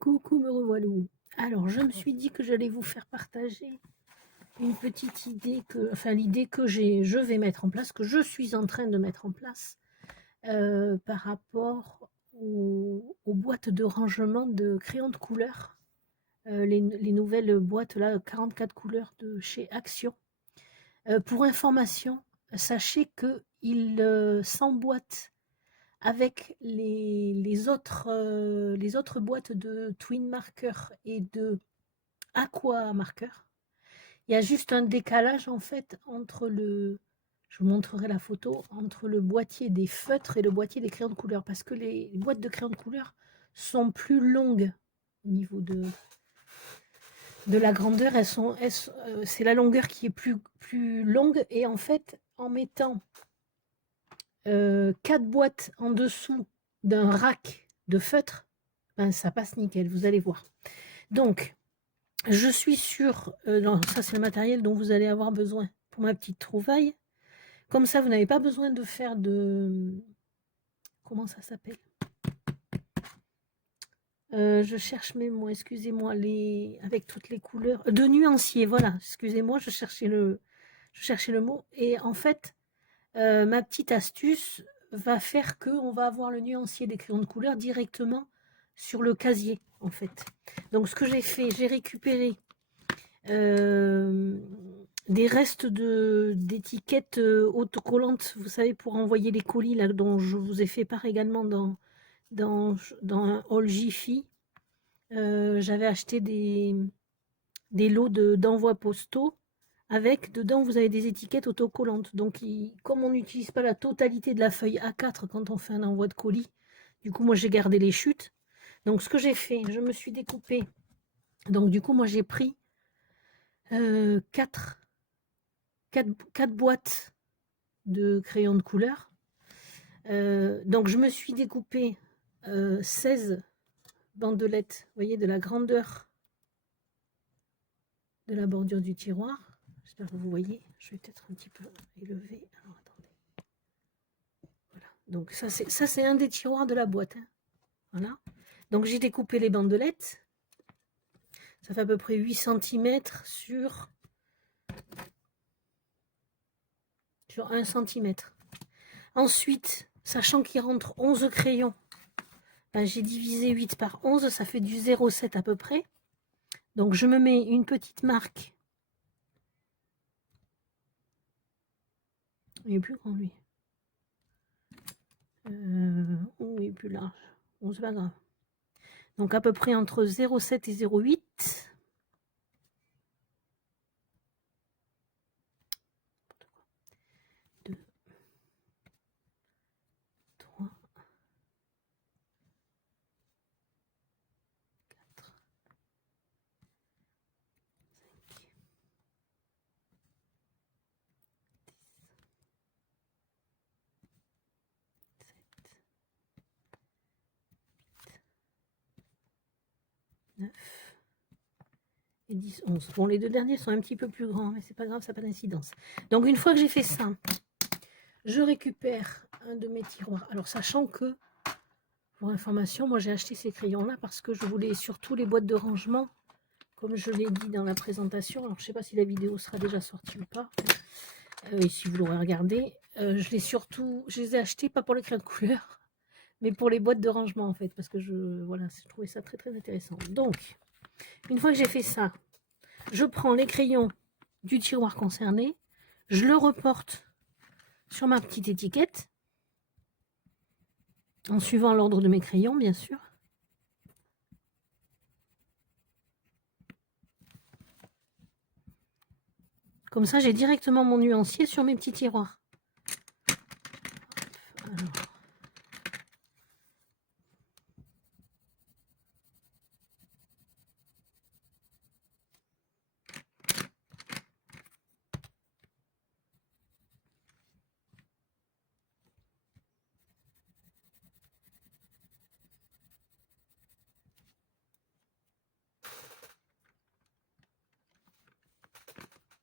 Coucou, me revoilà. Alors, je me suis dit que j'allais vous faire partager une petite idée l'idée que je vais mettre en place, que je suis en train de mettre en place par rapport aux boîtes de rangement de crayons de couleur, les nouvelles boîtes là, 44 couleurs de chez Action. Pour information, sachez qu'ils s'emboîtent avec les autres boîtes de Twin Marker et de Aqua Marker. Il y a juste un décalage en fait entre je vous montrerai la photo, entre le boîtier des feutres et le boîtier des crayons de couleur, parce que les boîtes de crayons de couleur sont plus longues au niveau de la grandeur. C'est la longueur qui est plus longue, et en fait, en mettant 4 boîtes en dessous d'un rack de feutre, ben, ça passe nickel, vous allez voir. Donc, je suis sûre, ça c'est le matériel dont vous allez avoir besoin pour ma petite trouvaille. Comme ça, vous n'avez pas besoin de faire comment ça s'appelle? Je cherche mes mots, excusez-moi, avec toutes les couleurs. De nuancier, voilà, excusez-moi, je cherchais le mot. Et en fait, ma petite astuce va faire qu'on va avoir le nuancier des crayons de couleur directement sur le casier, en fait. Donc, ce que j'ai fait, j'ai récupéré des restes d'étiquettes autocollantes, vous savez, pour envoyer les colis, là, dont je vous ai fait part également dans un haul Jiffy. J'avais acheté des lots d'envois postaux. Avec, dedans, vous avez des étiquettes autocollantes. Donc, comme on n'utilise pas la totalité de la feuille A4 quand on fait un envoi de colis, du coup, moi, j'ai gardé les chutes. Donc, ce que j'ai fait, je me suis découpé. Donc, du coup, moi, j'ai pris 4 boîtes de crayons de couleur. Donc, je me suis découpé 16 bandelettes, vous voyez, de la grandeur de la bordure du tiroir. J'espère que vous voyez. Je vais peut-être un petit peu élever. Alors, attendez. Voilà. Donc, ça, c'est un des tiroirs de la boîte. Hein. Voilà. Donc, j'ai découpé les bandelettes. Ça fait à peu près 8 cm sur 1 cm. Ensuite, sachant qu'il rentre 11 crayons, ben, j'ai divisé 8 par 11, ça fait du 0,7 à peu près. Donc, je me mets une petite marque. Il est plus grand, lui. Oh, il est plus large. Bon, c'est pas grave. Donc, à peu près entre 0,7 et 0,8. Et 10, 11. Bon, les deux derniers sont un petit peu plus grands, mais c'est pas grave, ça n'a pas d'incidence. Donc, une fois que j'ai fait ça, je récupère un de mes tiroirs. Alors, sachant que, pour information, moi j'ai acheté ces crayons-là parce que je voulais surtout les boîtes de rangement, comme je l'ai dit dans la présentation. Alors, je ne sais pas si la vidéo sera déjà sortie ou pas, et si vous l'aurez regardé. Je les ai achetés pas pour les crayons de couleur, mais pour les boîtes de rangement, en fait, parce que je trouvais ça très très intéressant. Donc, une fois que j'ai fait ça, je prends les crayons du tiroir concerné, je le reporte sur ma petite étiquette, en suivant l'ordre de mes crayons, bien sûr. Comme ça, j'ai directement mon nuancier sur mes petits tiroirs. Alors.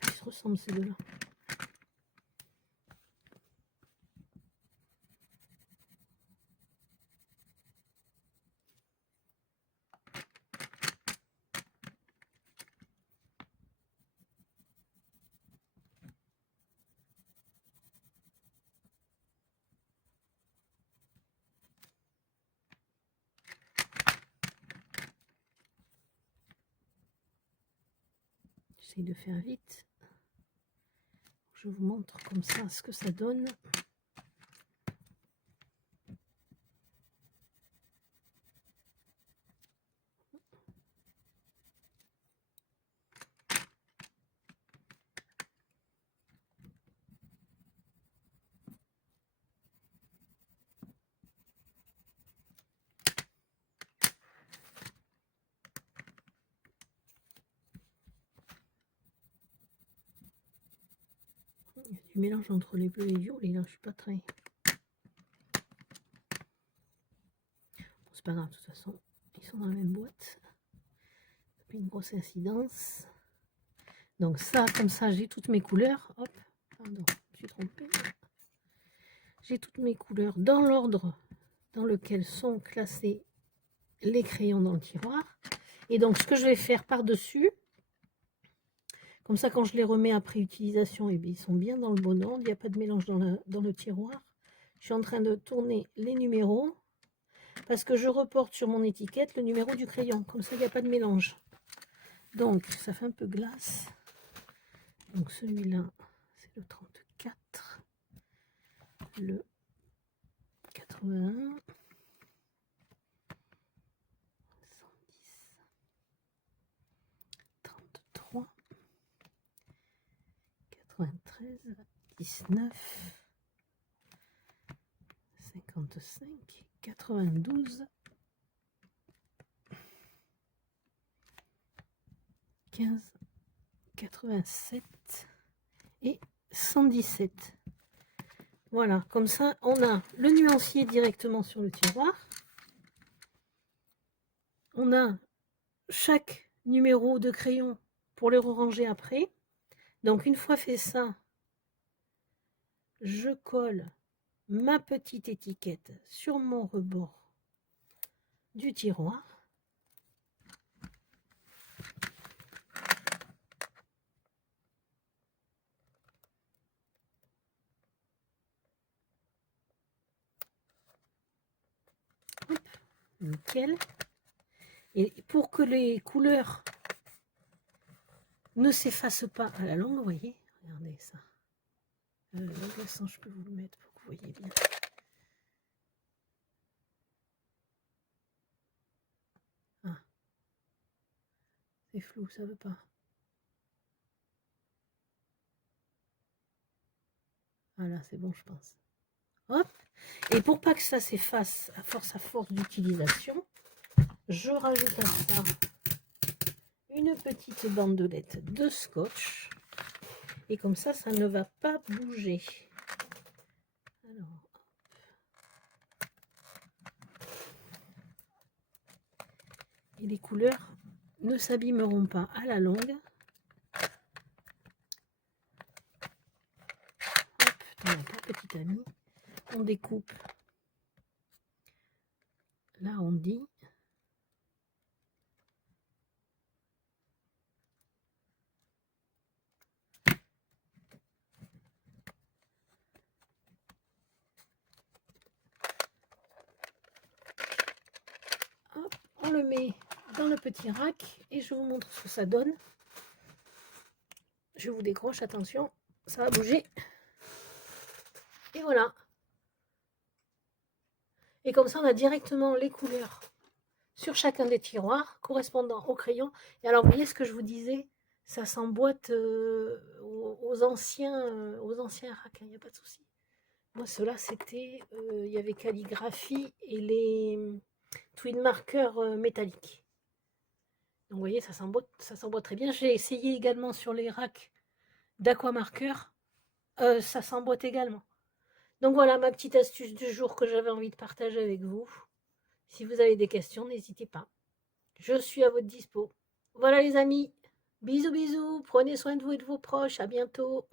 Ils se ressemblent ces deux-là. J'essaye de faire vite. Je vous montre comme ça ce que ça donne. Il y a du mélange entre les bleus et les violets, là, je suis pas très... Bon, c'est pas grave, de toute façon, ils sont dans la même boîte. Une grosse incidence. Donc ça, comme ça, j'ai toutes mes couleurs. Hop, pardon, je me suis trompée. J'ai toutes mes couleurs dans l'ordre dans lequel sont classés les crayons dans le tiroir. Et donc, ce que je vais faire par-dessus, comme ça, quand je les remets après utilisation, eh bien, ils sont bien dans le bon ordre. Il n'y a pas de mélange dans le tiroir. Je suis en train de tourner les numéros parce que je reporte sur mon étiquette le numéro du crayon. Comme ça, il n'y a pas de mélange. Donc, ça fait un peu glace. Donc, celui-là, c'est le 34, le 81, 110, 33, 93, 19, 55, 92, 15, 87 et 117. Voilà, comme ça, on a le nuancier directement sur le tiroir. On a chaque numéro de crayon pour les ranger après. Donc, une fois fait ça, je colle ma petite étiquette sur mon rebord du tiroir. Hop, nickel. Et pour que les couleurs ne s'effacent pas à la longue, vous voyez, regardez ça. Le glaçon, je peux vous le mettre pour que vous voyez bien. Ah. C'est flou, ça veut pas. Voilà, c'est bon, je pense. Hop. Et pour pas que ça s'efface à force d'utilisation, je rajoute à ça une petite bandelette de scotch. Et comme ça ne va pas bouger. Alors, et les couleurs ne s'abîmeront pas à la longue. Hop, t'en as pas, petit ami. On découpe l'arrondi. Hop, on le met dans le petit rack et je vous montre ce que ça donne. Je vous décroche, attention, ça va bouger. Et voilà. Et comme ça, on a directement les couleurs sur chacun des tiroirs correspondant au crayon. Et alors, vous voyez ce que je vous disais, ça s'emboîte aux anciens racks, il n'y a pas de souci. Moi, ceux-là, c'était, il y avait calligraphie et les twin marqueurs métalliques. Donc, vous voyez, ça s'emboîte très bien. J'ai essayé également sur les racks d'aquamarqueur, ça s'emboîte également. Donc voilà ma petite astuce du jour que j'avais envie de partager avec vous. Si vous avez des questions, n'hésitez pas. Je suis à votre dispo. Voilà les amis. Bisous, bisous. Prenez soin de vous et de vos proches. À bientôt.